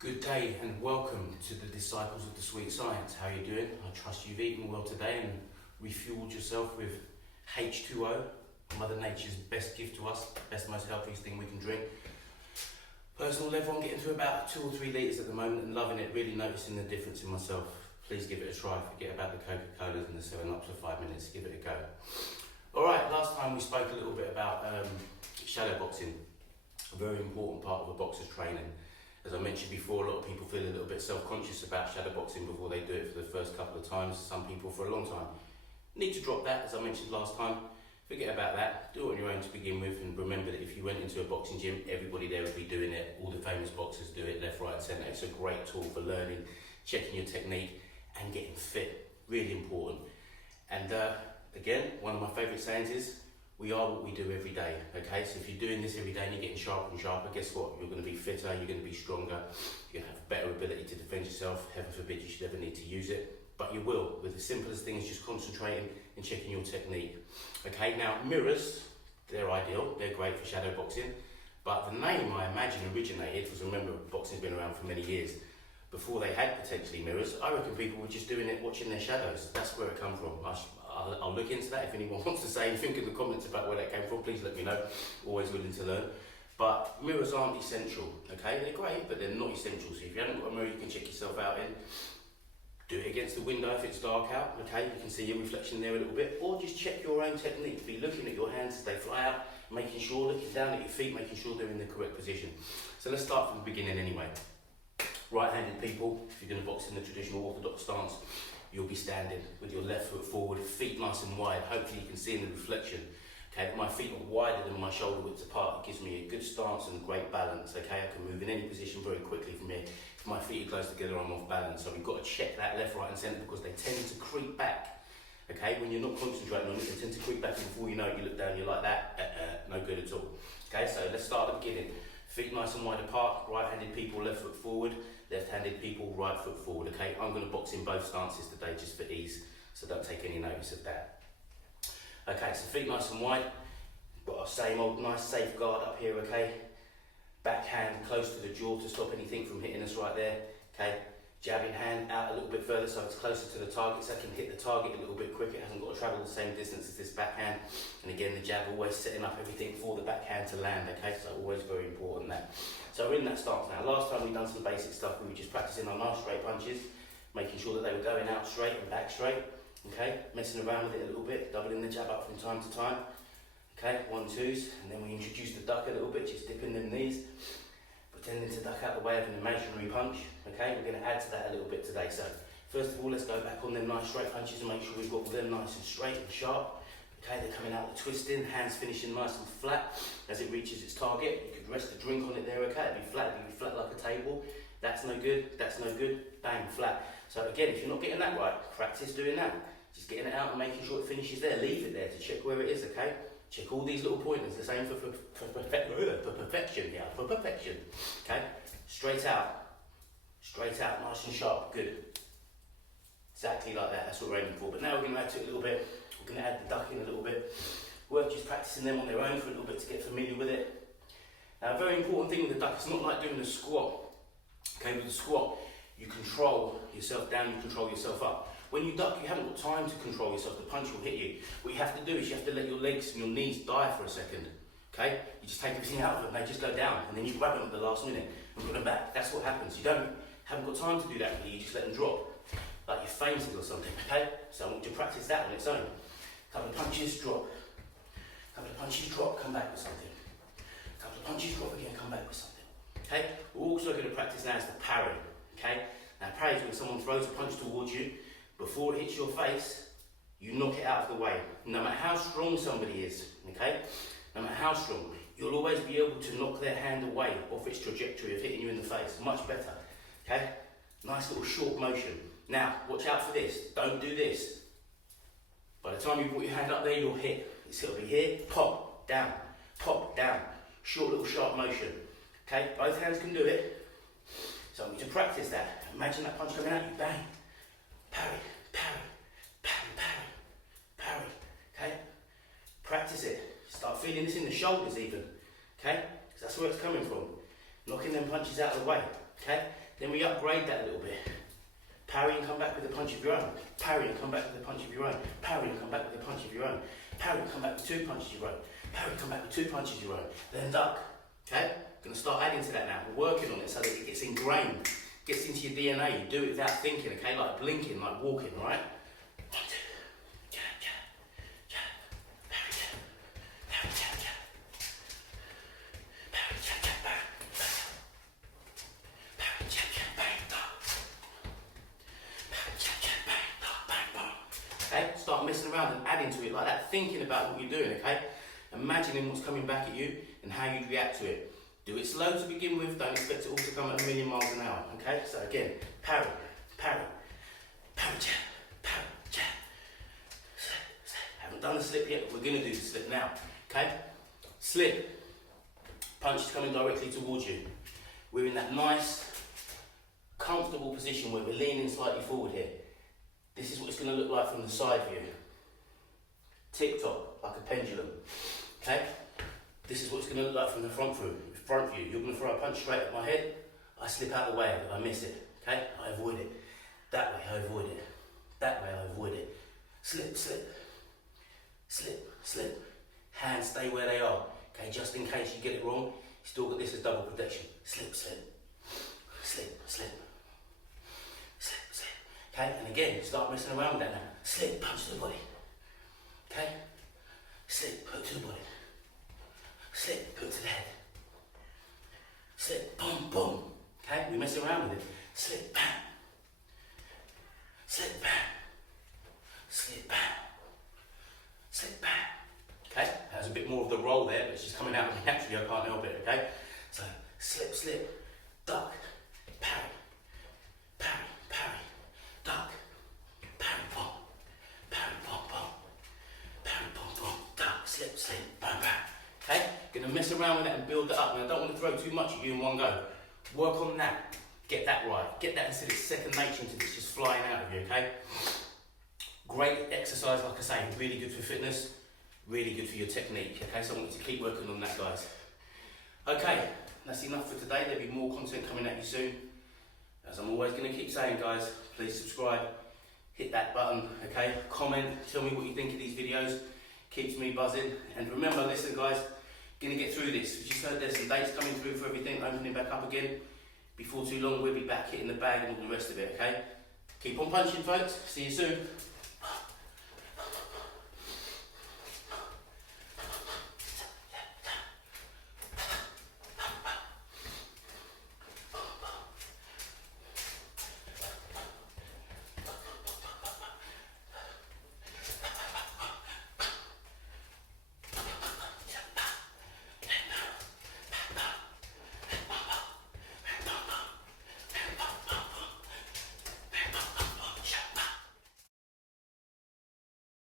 Good day and welcome to the Disciples of the Sweet Science. How are you doing? I trust you've eaten well today and refueled yourself with H2O, Mother Nature's best gift to us, best, most healthiest thing we can drink. Personal level, I'm getting to about 2 or 3 litres at the moment and loving it, really noticing the difference in myself. Please give it a try. Forget about the Coca-Colas and the 7-Ups for 5 minutes. Give it a go. Alright, last time we spoke a little bit about shadow boxing, a very important part of a boxer's training. As I mentioned before, a lot of people feel a little bit self-conscious about shadow boxing before they do it for the first couple of times. Some people for a long time. Need to drop that, as I mentioned last time. Forget about that. Do it on your own to begin with, and remember that if you went into a boxing gym, everybody there would be doing it. All the famous boxers do it, left, right, and centre. It's a great tool for learning, checking your technique, and getting fit. Really important. And again, one of my favourite sayings is, we are what we do every day, okay? So if you're doing this every day and you're getting sharper and sharper, guess what? You're going to be fitter, you're going to be stronger, you're going to have better ability to defend yourself. Heaven forbid you should ever need to use it, but you will, with the simplest thing is just concentrating and checking your technique. Okay, now mirrors, they're ideal, they're great for shadow boxing, but the name I imagine originated, because remember boxing's been around for many years, before they had potentially mirrors, I reckon people were just doing it watching their shadows. That's where it come from. I'll look into that. If anyone wants to say anything in the comments about where that came from, please let me know. Always willing to learn. But mirrors aren't essential, okay? They're great, but they're not essential. So if you haven't got a mirror you can check yourself out in, do it against the window if it's dark out, okay? You can see your reflection there a little bit, or just check your own technique. Be looking at your hands as they fly out, making sure, looking down at your feet, making sure they're in the correct position. So let's start from the beginning anyway. Right-handed people, if you're going to box in the traditional orthodox stance, you'll be standing with your left foot forward, feet nice and wide. Hopefully you can see in the reflection. Okay, my feet are wider than my shoulder widths apart. It gives me a good stance and great balance. Okay, I can move in any position very quickly from here. If my feet are close together, I'm off balance. So we've got to check that left, right and centre because they tend to creep back. Okay, when you're not concentrating on it, they tend to creep back and before you know it, you look down, you're like that. No good at all. Okay, so let's start at the beginning. Feet nice and wide apart, right-handed people, left foot forward, left-handed people, right foot forward, okay? I'm going to box in both stances today just for ease, so don't take any notice of that. Okay, so feet nice and wide, got our same old nice safeguard up here, okay? Backhand close to the jaw to stop anything from hitting us right there, okay? Jabbing hand out a little bit further so it's closer to the target so I can hit the target a little bit quicker. It hasn't got to travel the same distance as this backhand. And again, the jab always setting up everything for the backhand to land, okay? So always very important that. So we're in that stance now. Last time we done some basic stuff, we were just practicing our nice straight punches, making sure that they were going out straight and back straight, okay? Messing around with it a little bit, doubling the jab up from time to time, okay? 1-2s, and then we introduce the duck a little bit, just dipping them knees. Pretending to duck out the way of an imaginary punch, okay? We're going to add to that a little bit today. So first of all, let's go back on them nice straight punches and make sure we've got them nice and straight and sharp. Okay, they're coming out the twisting, hands finishing nice and flat as it reaches its target. You could rest a drink on it there, okay? It'd be flat like a table. That's no good, that's no good, bang, flat. So again, if you're not getting that right, practice doing that. Just getting it out and making sure it finishes there. Leave it there to check where it is, okay? Check all these little pointers, the same for perfection, yeah, for perfection. Okay, straight out, nice and sharp, good. Exactly like that, that's what we're aiming for. But now we're going to add to it a little bit, we're going to add the duck in a little bit. Worth just practicing them on their own for a little bit to get familiar with it. Now a very important thing with the duck, it's not like doing a squat. Okay, with the squat, you control yourself down, you control yourself up. When you duck, you haven't got time to control yourself, the punch will hit you. What you have to do is you have to let your legs and your knees die for a second, okay? You just take everything out of them, they just go down, and then you grab them at the last minute and put them back. That's what happens. You haven't got time to do that, really. You just let them drop, like you're fainting or something, okay? So I want you to practice that on its own. Couple of punches, drop. Couple of punches, drop, come back with something. Couple of punches, drop again, come back with something, okay? We're also going to practice now is the parry, okay? Now parry is when someone throws a punch towards you. Before it hits your face, you knock it out of the way. No matter how strong somebody is, okay? No matter how strong, you'll always be able to knock their hand away off its trajectory of hitting you in the face. Much better, okay? Nice little short motion. Now, watch out for this. Don't do this. By the time you put your hand up there, you'll hit. It'll be here, pop, down, short little sharp motion. Okay, both hands can do it. So I want you to practice that. Imagine that punch coming at you, bang. Parry, parry, parry, parry, parry, okay? Practice it. Start feeling this in the shoulders even, okay? Because that's where it's coming from. Knocking them punches out of the way. okay? Then we upgrade that a little bit. Parry and come back with a punch of your own. Parry and come back with a punch of your own. Parry and come back with a punch of your own. Parry and come back with 2 punches of your own. Parry and come back with 2 punches of your own. Then duck, okay? Going to start adding to that now. We're working on it so that it gets ingrained, gets into your DNA. You do it without thinking, okay? Like blinking, like walking, right? 1, 2, jab, jab, jab, parry, jab, parry, jab, jab, parry, jab, jab, bang, bang, parry, jab, jab, bang, duck, parry, jab, jab, bang, duck, bang, bang. Okay? Start messing around and adding to it like that, thinking about what you're doing, okay? Imagining what's coming back at you and how you'd react to it. Do it slow to begin with, don't expect it all to come at 1,000,000 miles an hour, okay? So again, parry, parry, parry, jab, parry, jab, slip, slip. Haven't done the slip yet, but we're gonna do the slip now, okay? Slip, punch is coming directly towards you. We're in that nice, comfortable position where we're leaning slightly forward here. This is what it's gonna look like from the side view. Tick-tock, like a pendulum, okay? This is what it's going to look like from the front view. You're going to throw a punch straight at my head. I slip out of the way, I miss it, okay? I avoid it. That way, I avoid it. That way, I avoid it. Slip, slip, slip, slip. Hands stay where they are, okay? Just in case you get it wrong, you still got this as double protection. Slip, slip, slip, slip, slip, slip. Okay, and again, start messing around with that now. Slip, punch to the body. Okay? Slip, hook to the body. Slip, hook to the head. Slip, boom, boom. Okay? We mess around with it. Slip, bam. Slip, bam. Slip, bam. Slip, bam. Okay? There's a bit more of the roll there, but it's just coming out of me naturally, I can't help it, okay? So, slip, slip, duck, parry, parry, parry, duck, parry, pom, parry, pom, pom, parry, pom, pom, duck, slip, slip, bam, bam. Okay? Gonna mess around with that and build that up. And I don't want to throw too much at you in one go. Work on that. Get that right. Get that until it's second nature, until it's just flying out of you, okay? Great exercise, like I say, really good for fitness, really good for your technique, okay? So I want you to keep working on that, guys. Okay, that's enough for today. There'll be more content coming at you soon. As I'm always gonna keep saying, guys, please subscribe, hit that button, okay? Comment, tell me what you think of these videos. Keeps me buzzing. And remember, listen, guys, gonna get through this. We just heard there's some dates coming through for everything, opening back up again. Before too long, we'll be back hitting the bag and all the rest of it, okay? Keep on punching, folks. See you soon.